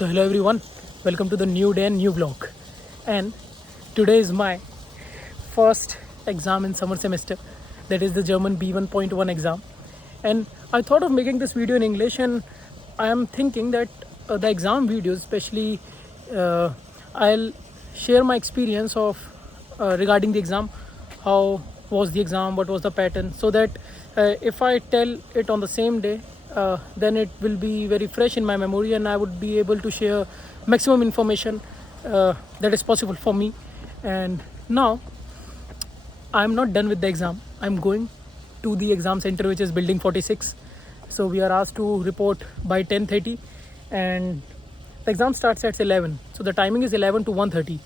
So hello everyone, welcome to the new day and new vlog. And today is my first exam in summer semester, that is the German B1.1 exam. And I thought of making this video in English, and I am thinking that the exam videos, especially I'll share my experience of regarding the exam, how was the exam, what was the pattern, so that if I tell it on the same day, then it will be very fresh in my memory and I would be able to share maximum information that is possible for me. And now I'm not done with the exam. I'm going to the exam center, which is building 46. So we are asked to report by 10:30 and the exam starts at 11. So the timing is 11 to 1:30.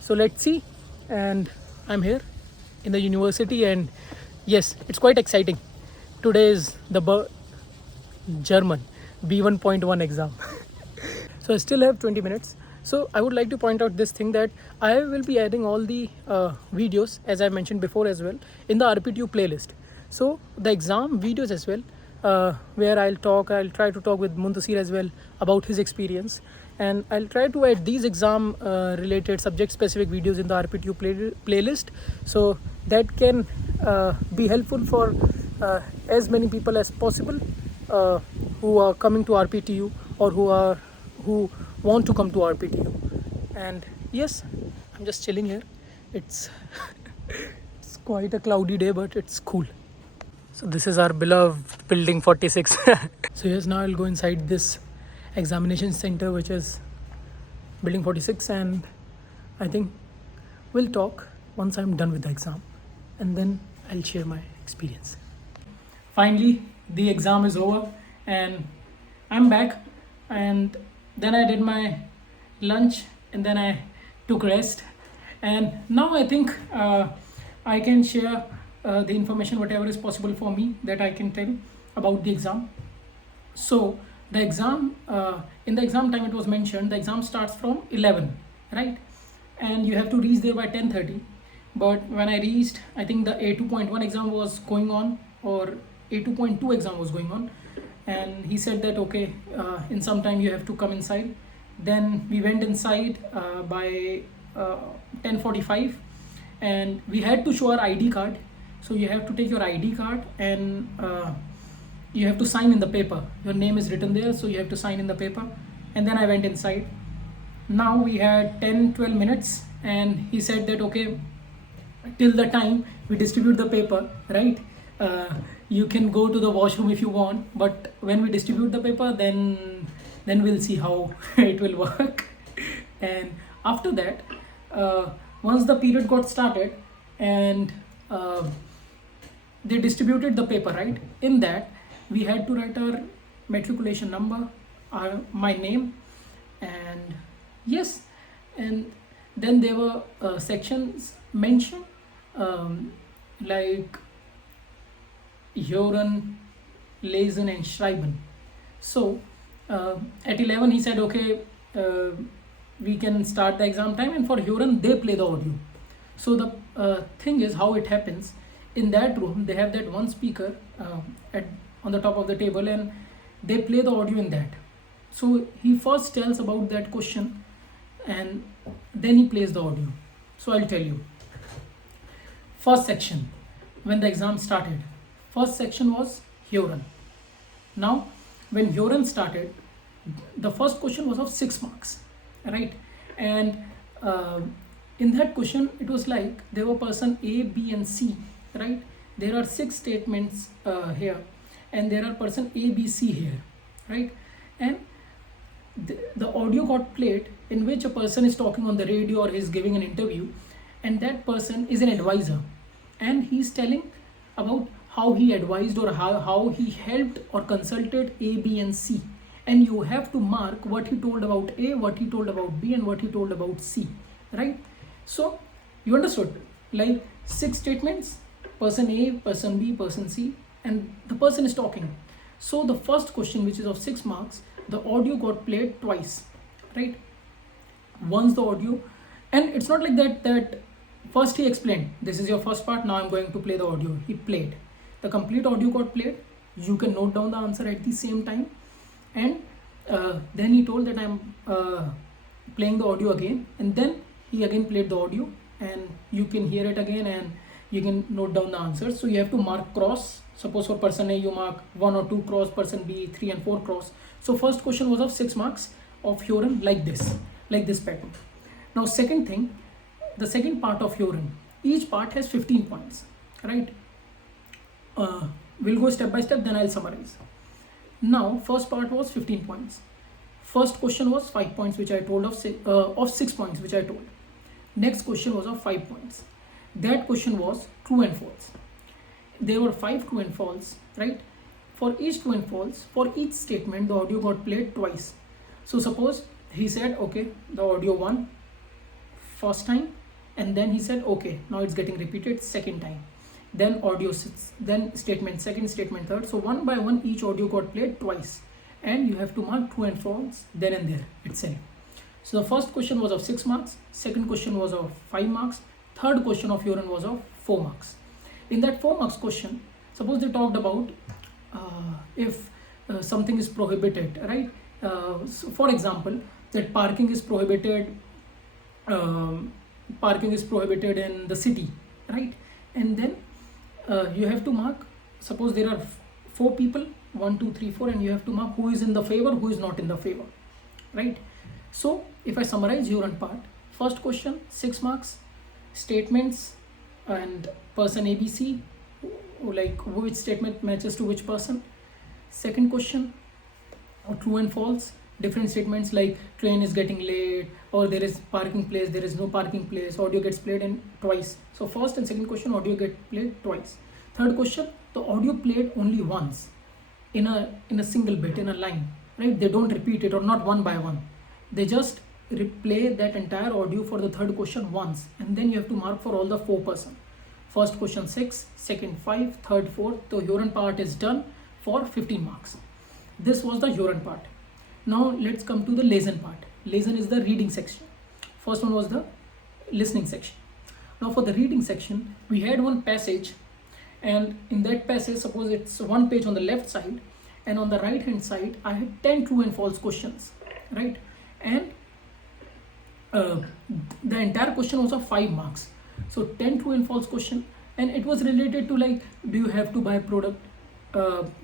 So let's see. And I'm here in the university, and yes, it's quite exciting. Today is the German B1.1 exam. So I still have 20 minutes. So I would like to point out this thing, that I will be adding all the videos, as I mentioned before as well, in the RPTU playlist. So the exam videos as well, where I'll try to talk with Muntasir as well about his experience, and I'll try to add these exam related subject specific videos in the RPTU playlist, so that can be helpful for as many people as possible who are coming to RPTU, or who want to come to RPTU. And yes, I'm just chilling here. It's it's quite a cloudy day, but it's cool. So this is our beloved building 46. So yes, now I'll go inside this examination center, which is building 46, and I think we'll talk once I'm done with the exam, and then I'll share my experience. Finally, the exam is over and I'm back, and then I did my lunch and then I took rest, and now I think I can share the information, whatever is possible for me that I can tell about the exam. So the exam, in the exam time, it was mentioned the exam starts from 11, right? And you have to reach there by 10:30. But when I reached, I think the A2.1 exam was going on, or A2.2 exam was going on, and he said that okay, in some time you have to come inside. Then we went inside by 10:45, and we had to show our ID card. So you have to take your ID card, and you have to sign in the paper. Your name is written there, so you have to sign in the paper. And then I went inside. Now we had 10-12 minutes, and he said that okay, till the time we distribute the paper, right, you can go to the washroom if you want, but when we distribute the paper, then we'll see how it will work. And after that, once the period got started and they distributed the paper, right, in that we had to write our matriculation number, my name, and yes, and then there were sections mentioned, like Hören, Lesen and Schreiben. So at 11 he said okay, we can start the exam time, and for Hören they play the audio. So the thing is, how it happens, in that room they have that one speaker on the top of the table, and they play the audio in that. So he first tells about that question and then he plays the audio. So I'll tell you. First section, when the exam started, first section was Hören. Now when Hören started, the first question was of 6 marks, right? And in that question it was like there were person A, B and C, right? There are 6 statements here, and there are person A, B, C here, right? And the audio got played in which a person is talking on the radio or is giving an interview, and that person is an advisor, and he's telling about how he advised, or how he helped or consulted A, B and C. And you have to mark what he told about A, what he told about B, and what he told about C, right? So you understood, like 6 statements, person A, person B, person C, and the person is talking. So the first question, which is of 6 marks, the audio got played twice, right? Once the audio, and it's not like that first he explained, this is your first part, now I'm going to play the audio. He played. The complete audio got played. You can note down the answer at the same time, and Then he told that I'm playing the audio again, and then he again played the audio, and you can hear it again and you can note down the answers. So you have to mark cross. Suppose for person A you mark 1 or 2 cross, person B 3 and 4 cross. So first question was of 6 marks of Huron, like this pattern. Now second thing, the second part of Huron, each part has 15 points, right? We'll go step by step, then I'll summarize. Now first part was 15 points. First question was 5 points, which I told of 6 points, which I told. Next question was of 5 points. That question was true and false. There were 5 true and false, right? For each true and false, for each statement, the audio got played twice. So suppose he said, okay, the audio 1 first time, and then he said, okay, now it's getting repeated second time. Then audio 6, then statement second, statement third. So one by one, each audio got played twice, and you have to mark true and false then and there itself. So the first question was of 6 marks, second question was of 5 marks, third question of Huron was of 4 marks. In that 4 marks question, suppose they talked about if something is prohibited, right? So for example, that parking is prohibited in the city, right? And then you have to mark, suppose there are 4 people, 1 2 3 4, and you have to mark who is in the favor, who is not in the favor, right? So if I summarize Huron part, first question 6 marks, statements and person ABC, like which statement matches to which person. Second question, true and false, different statements like train is getting late, or there is parking place, there is no parking place, audio gets played in twice. So first and second question, audio get played twice. Third question, the audio played only once in a single bit, in a line, right? They don't repeat it, or not one by one. They just replay that entire audio for the third question once, and then you have to mark for all the 4 person. First question 6, second 5, third 4. The Huron part is done for 15 marks. This was the Huron part. Now let's come to the lesson part. Lesson is the reading section. First one was the listening section. Now for the reading section, we had one passage, and in that passage, suppose it's one page on the left side, and on the right hand side I had 10 true and false questions, right? And the entire question was of 5 marks. So 10 true and false question, and it was related to like, do you have to buy product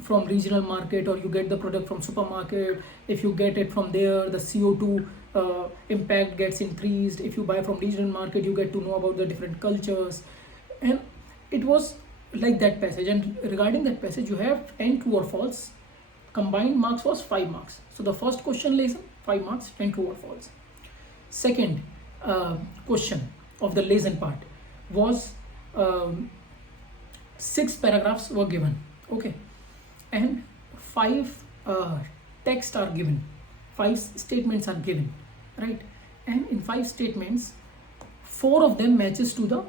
from regional market, or you get the product from supermarket? If you get it from there, the CO2 impact gets increased. If you buy from regional market, you get to know about the different cultures. And it was like that passage, and regarding that passage you have 10 true or false. Combined marks was 5 marks. So the first question lesson 5 marks, 10 true or false. Second question of the lesson part was 6 paragraphs were given, okay, and 5 texts are given, 5 statements are given, right? And in 5 statements, 4 of them matches to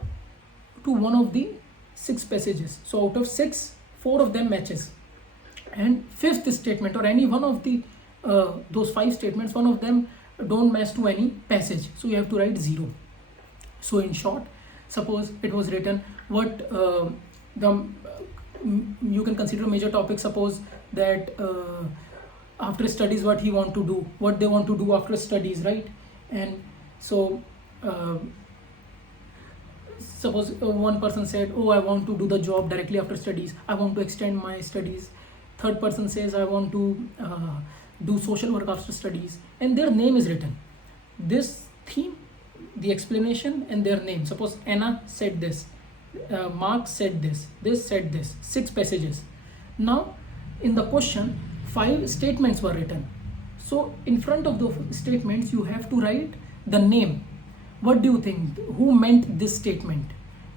one of the 6 passages. So out of 6, 4 of them matches, and 5th statement, or any one of the those 5 statements, one of them don't match to any passage, so you have to write 0. So in short, suppose it was written what you can consider major topic. Suppose that after studies, what he want to do, what they want to do after studies, right? And so suppose one person said, oh, I want to do the job directly after studies, I want to extend my studies. Third person says, I want to do social work after studies, and their name is written. This theme, the explanation, and their name. Suppose Anna said this, Mark said this said this, 6 passages. Now in the question, 5 statements were written. So in front of the statements you have to write the name. What do you think, who meant this statement,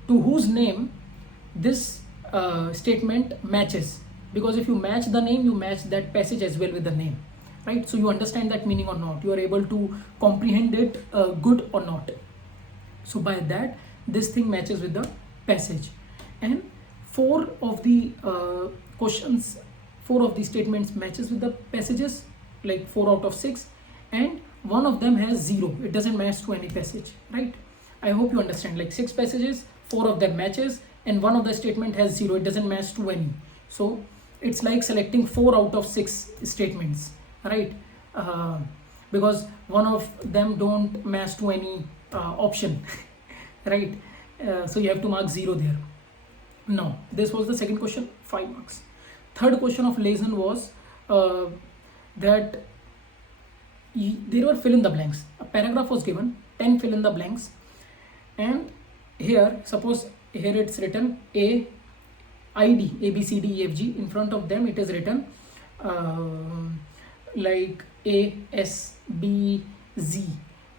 to whose name this statement matches? Because if you match the name, you match that passage as well with the name, right? So you understand that meaning or not, you are able to comprehend it good or not. So by that, this thing matches with the passage. And 4 of the questions, 4 of the statements matches with the passages, like 4 out of 6, and 1 of them has 0, it doesn't match to any passage, right? I hope you understand, like 6 passages, 4 of them matches, and 1 of the statement has 0, it doesn't match to any. So it's like selecting 4 out of 6 statements, right? uh, because one of them don't match to any option. Right? So you have to mark 0 there. Now this was the second question, 5 marks. Third question of lesson was that there were fill in the blanks. A paragraph was given, 10 fill in the blanks, and here suppose here it's written A ID A B C D E F G. In front of them it is written like A S B Z,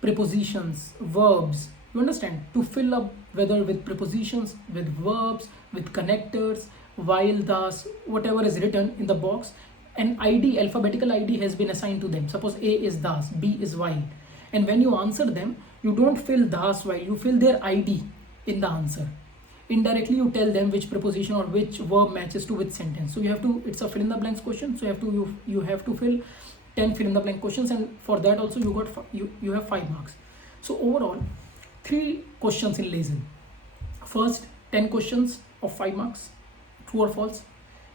prepositions, verbs. You understand? To fill up whether with prepositions, with verbs, with connectors, while, thus, whatever is written in the box, an ID, alphabetical ID has been assigned to them. Suppose A is thus, B is while, and when you answer them, you don't fill thus while, you fill their ID in the answer. Indirectly you tell them which preposition or which verb matches to which sentence. So you have to, it's a fill in the blanks question, so you have to fill 10 fill in the blank questions, and for that also you have 5 marks. So overall 3 questions in lesson. First 10 questions of 5 marks, true or false.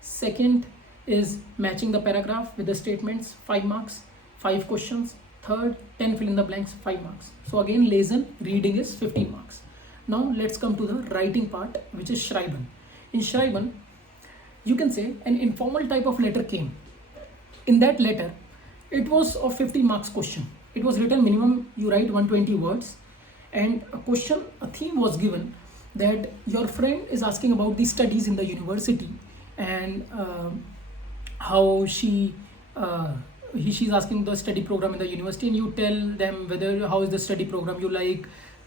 Second is matching the paragraph with the statements, 5 marks, 5 questions. Third, 10 fill in the blanks, 5 marks. So again lesson reading is 15 marks. Now let's come to the writing part, which is Schreiben. In Schreiben, you can say an informal type of letter came. In that letter, it was a 50 marks question. It was written minimum you write 120 words, and a theme was given that your friend is asking about the studies in the university, and how she's asking the study program in the university, and you tell them whether how is the study program, you like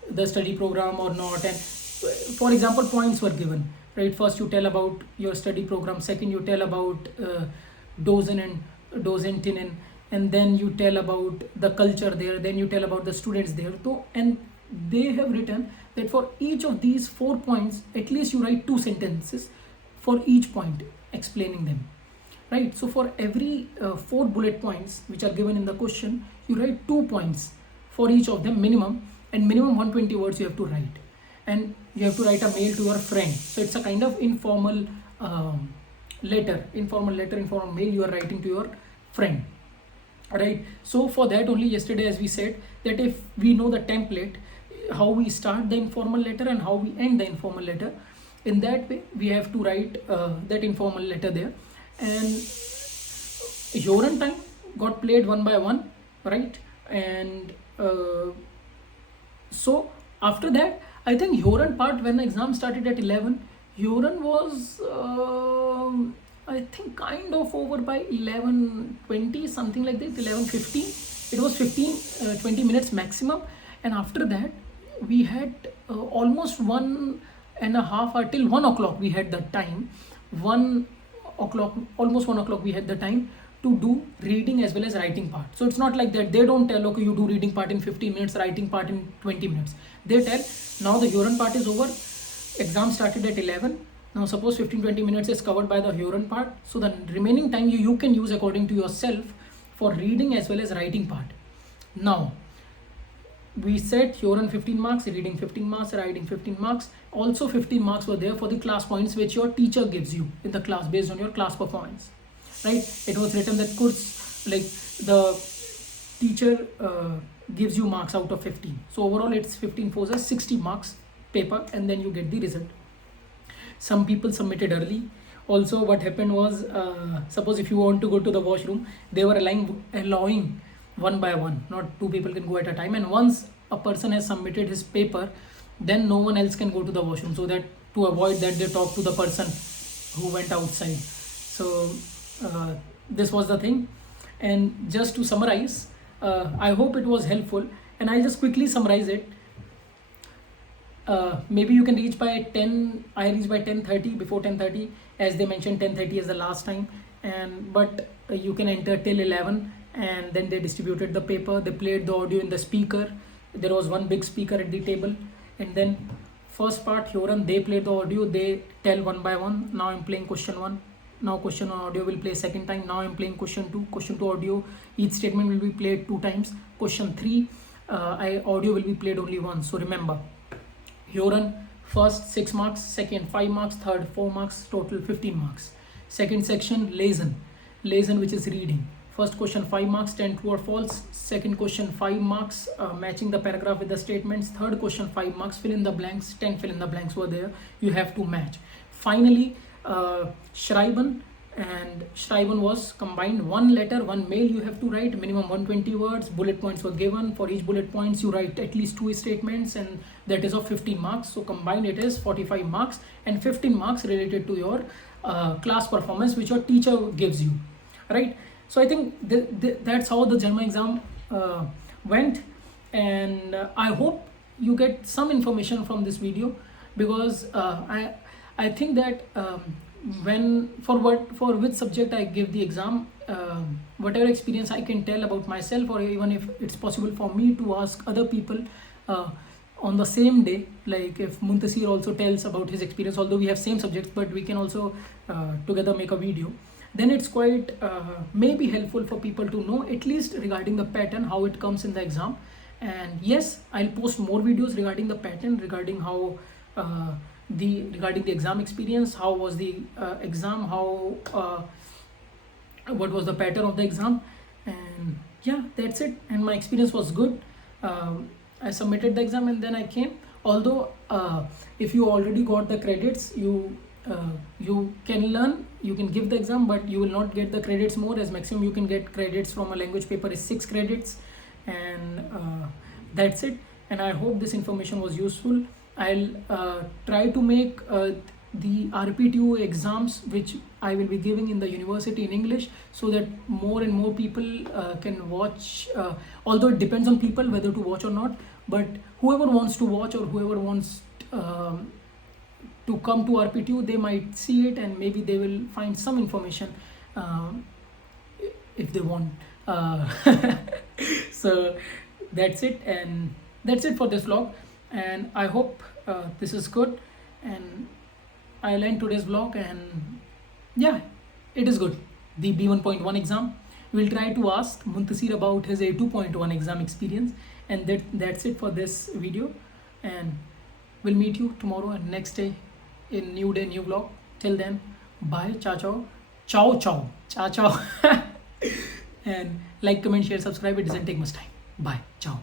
the study program or not. And for example, points were given, right? First you tell about your study program, second you tell about dozen and docentinnen, and then you tell about the culture there, then you tell about the students there. So, and they have written that for each of these 4 points at least you write 2 sentences for each point explaining them, right? So for every 4 bullet points which are given in the question, you write 2 points for each of them minimum, and minimum 120 words you have to write, and you have to write a mail to your friend. So it's a kind of informal informal mail you are writing to your friend, right? So for that only, yesterday as we said, that if we know the template, how we start the informal letter and how we end the informal letter, in that way we have to write that informal letter there. And Joran time got played one by one, right? And so after that, I think Joran part, when the exam started at 11, Joran was I think kind of over by 11:20, something like this, 11:15. It was 20 minutes maximum. And after that we had almost 1.5 hour till 1 o'clock we had the time. 1 o'clock, almost 1 o'clock we had the time to do reading as well as writing part. So it's not like that they don't tell, okay, you do reading part in 15 minutes, writing part in 20 minutes. They tell, now the Joran part is over, exam started at 11. Now suppose 15-20 minutes is covered by the Joran part, so the remaining time you can use according to yourself for reading as well as writing part. Now we said Joran 15 marks, reading 15 marks, writing 15 marks. Also 15 marks were there for the class points which your teacher gives you in the class based on your class performance, right? It was written that course, like the teacher gives you marks out of 15. So overall it's 15 for 60 marks paper, and then you get the result. Some people submitted early. Also what happened was, suppose if you want to go to the washroom, they were allowing one by one, not 2 people can go at a time. And once a person has submitted his paper, then no one else can go to the washroom, so that to avoid that they talk to the person who went outside. So this was the thing. And just to summarize, I hope it was helpful, and I'll just quickly summarize it. Maybe you can reach by 10. I reached by 10:30, before 10:30, as they mentioned 10:30 as the last time, and but you can enter till 11. And then they distributed the paper, they played the audio in the speaker. There was one big speaker at the table, and then first part Joran, they played the audio, they tell one by one. Now I'm playing question 1, now question on audio will play second time. Now I'm playing question 2 audio, each statement will be played 2 times. Question 3, audio will be played only once. So remember, Joran first 6 marks, second 5 marks, third 4 marks, total 15 marks. Second section lesson which is reading, First question 5 marks, 10 true or false. Second question 5 marks, matching the paragraph with the statements. Third question 5 marks, fill in the blanks. 10 fill in the blanks were there, you have to match. Finally, schreiben, and schreiben was combined, one letter, one mail you have to write, minimum 120 words. Bullet points were given. For each bullet points you write at least 2 statements, and that is of 15 marks. So combined it is 45 marks, and 15 marks related to your class performance which your teacher gives you, right? So I think that's how the German exam went, and I hope you get some information from this video, because I think that for which subject I give the exam, whatever experience I can tell about myself, or even if it's possible for me to ask other people on the same day, like if Muntasir also tells about his experience, although we have same subjects, but we can also together make a video, then it's quite maybe helpful for people to know at least regarding the pattern, how it comes in the exam. And yes, I'll post more videos regarding the pattern, regarding how regarding the exam experience, how was the exam, how what was the pattern of the exam. And yeah, that's it. And my experience was good. I submitted the exam and then I came. Although if you already got the credits, you can learn, you can give the exam, but you will not get the credits more, as maximum you can get credits from a language paper is 6 credits. And that's it. And I hope this information was useful. I'll try to make the RPTU exams which I will be giving in the university in English, so that more and more people can watch, although it depends on people whether to watch or not, but whoever wants to watch, or whoever wants to come to RPTU, they might see it, and maybe they will find some information if they want. So that's it, and that's it for this vlog. And I hope this is good, and I'll end today's vlog. And yeah, it is good. The B1.1 exam, we'll try to ask Muntasir about his A2.1 exam experience. And that's it for this video, and we'll meet you tomorrow and next day in new day, new vlog. Till then, bye, ciao ciao, ciao ciao, ciao ciao. And like, comment, share, subscribe. It doesn't take much time. Bye, ciao.